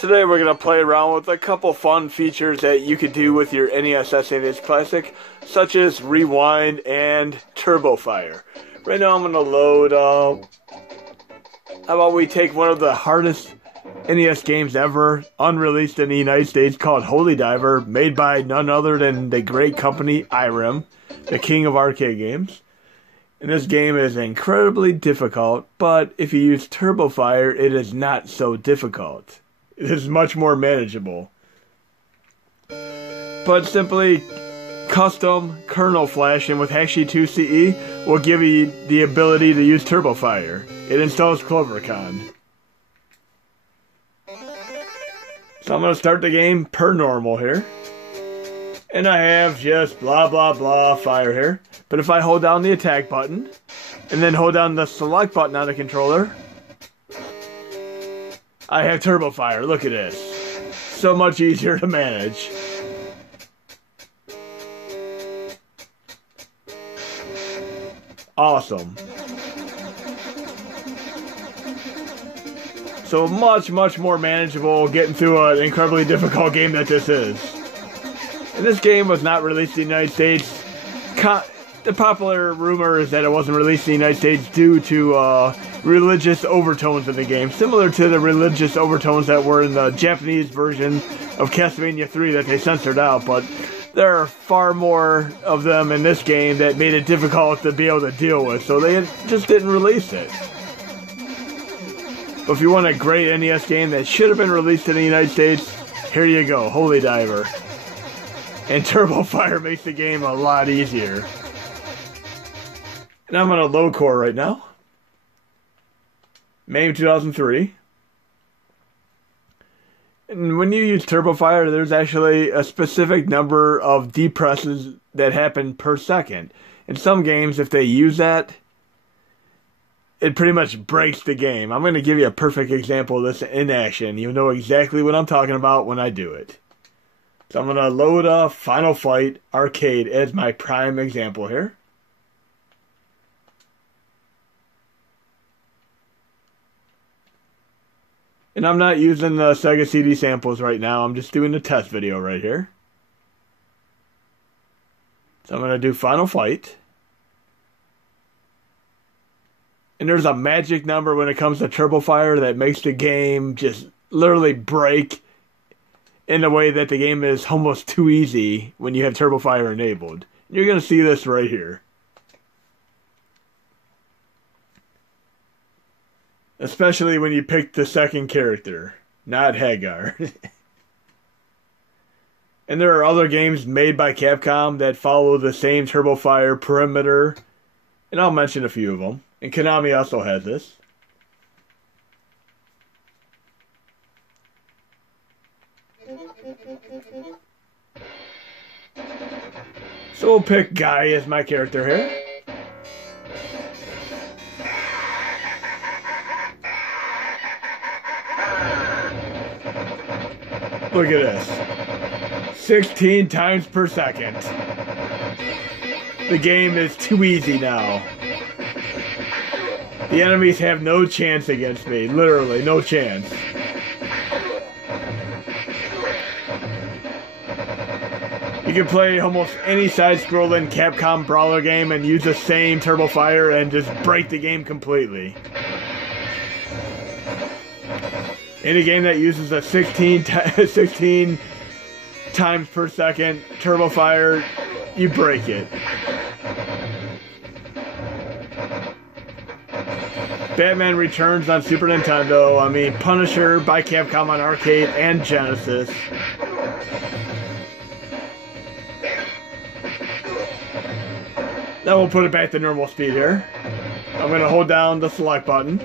Today we're going to play around with a couple fun features that you could do with your NES SNES Classic, such as Rewind and Turbo Fire. Right now I'm going to load, how about we take one of the hardest NES games ever, unreleased in the United States, called Holy Diver, made by none other than the great company Irem, the king of arcade games. And this game is incredibly difficult, but if you use Turbo Fire, it is not so difficult. It is much more manageable. But simply custom kernel flashing with Hashi2CE will give you the ability to use Turbo Fire. It installs Clovercon. So I'm going to start the game per normal here. And I have just blah blah blah fire here. But if I hold down the attack button, and then hold down the select button on the controller, I have Turbo Fire. Look at this. So much easier to manage. Awesome. So much more manageable getting through an incredibly difficult game that this is. And this game was not released in the United States. The popular rumor is that it wasn't released in the United States due to religious overtones in the game, similar to the religious overtones that were in the Japanese version of Castlevania 3 that they censored out, but there are far more of them in this game that made it difficult to be able to deal with, so they just didn't release it. But if you want a great NES game that should have been released in the United States, here you go, Holy Diver. And Turbo Fire makes the game a lot easier. And I'm on a low core right now. May of 2003. And when you use Turbo Fire, there's actually a specific number of depresses that happen per second. In some games, if they use that, it pretty much breaks the game. I'm going to give you a perfect example of this in action. You know exactly what I'm talking about when I do it. So I'm going to load Final Fight Arcade as my prime example here. And I'm not using the Sega CD samples right now. I'm just doing the test video right here. So I'm going to do Final Fight. And there's a magic number when it comes to Turbo Fire that makes the game just literally break in a way that the game is almost too easy when you have Turbo Fire enabled. You're going to see this right here. Especially when you pick the second character, not Hagar. And there are other games made by Capcom that follow the same Turbo Fire perimeter, and I'll mention a few of them. And Konami also has this. So we'll pick Guy as my character here. Look at this. 16 times per second. The game is too easy now. The enemies have no chance against me. Literally, no chance. You can play almost any side-scrolling Capcom brawler game and use the same Turbo Fire and just break the game completely. Any game that uses a 16 times per second Turbo Fire, you break it. Batman Returns on Super Nintendo. I mean, Punisher by Capcom on arcade and Genesis. Now we'll put it back to normal speed here. I'm going to hold down the select button.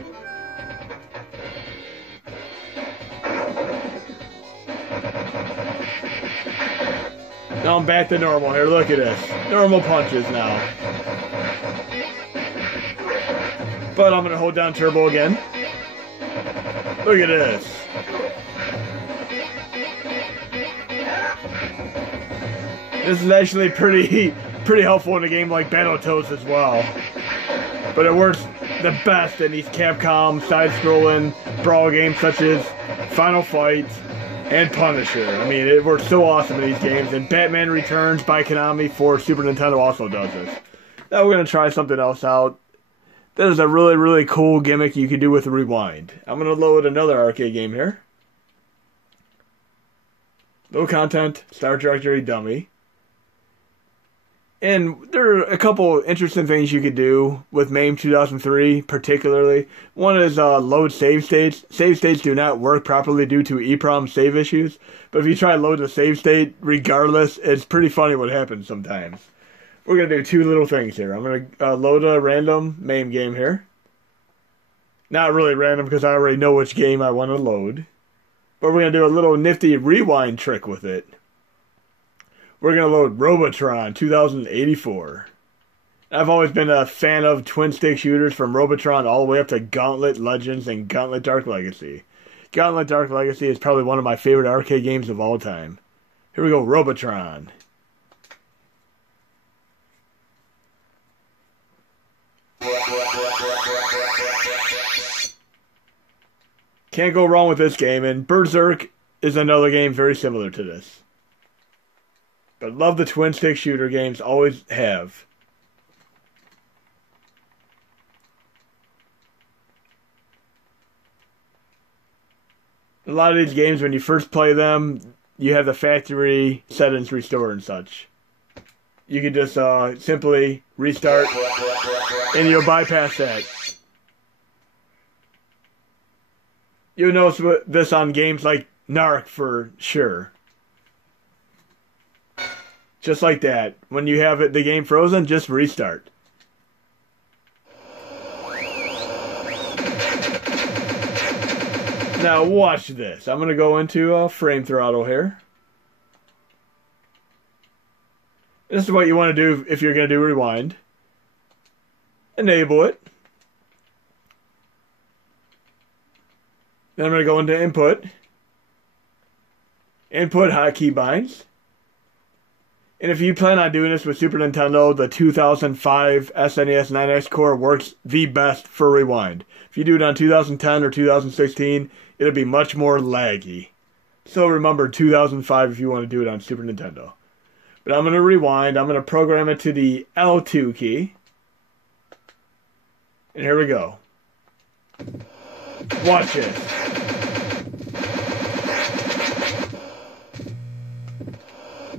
Now I'm back to normal here. Look at this. Normal punches now. But I'm going to hold down Turbo again. Look at this. This is actually pretty helpful in a game like Battletoads as well. But it works the best in these Capcom side-scrolling brawl games such as Final Fight, and Punisher. I mean, it works so awesome in these games. And Batman Returns by Konami for Super Nintendo also does this. Now we're going to try something else out. There's a really, really cool gimmick you can do with Rewind. I'm going to load another arcade game here. Low content, Start Directory Dummy. And there are a couple interesting things you could do with MAME 2003, particularly. One is load save states. Save states do not work properly due to EEPROM save issues. But if you try to load a save state, regardless, it's pretty funny what happens sometimes. We're going to do two little things here. I'm going to load a random MAME game here. Not really random because I already know which game I want to load. But we're going to do a little nifty rewind trick with it. We're going to load Robotron 2084. I've always been a fan of twin-stick shooters from Robotron all the way up to Gauntlet Legends and Gauntlet Dark Legacy. Gauntlet Dark Legacy is probably one of my favorite arcade games of all time. Here we go, Robotron. Can't go wrong with this game, and Berserk is another game very similar to this. But love the twin-stick shooter games, always have. A lot of these games, when you first play them, you have the factory settings restored and such. You can just simply restart, and you'll bypass that. You'll notice this on games like Narc for sure. Just like that. When you have the game frozen, just restart. Now watch this. I'm going to go into frame throttle here. This is what you want to do if you're going to do rewind. Enable it. Then I'm going to go into input. Input hotkey binds. And if you plan on doing this with Super Nintendo, the 2005 SNES 9X core works the best for rewind. If you do it on 2010 or 2016, it'll be much more laggy. So remember 2005 if you want to do it on Super Nintendo. But I'm going to rewind. I'm going to program it to the L2 key. And here we go. Watch this.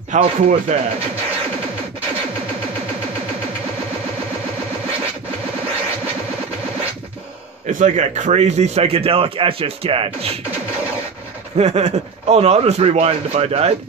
How cool is that? It's like a crazy psychedelic Etch-a-Sketch. Oh no, I'll just rewind it if I died.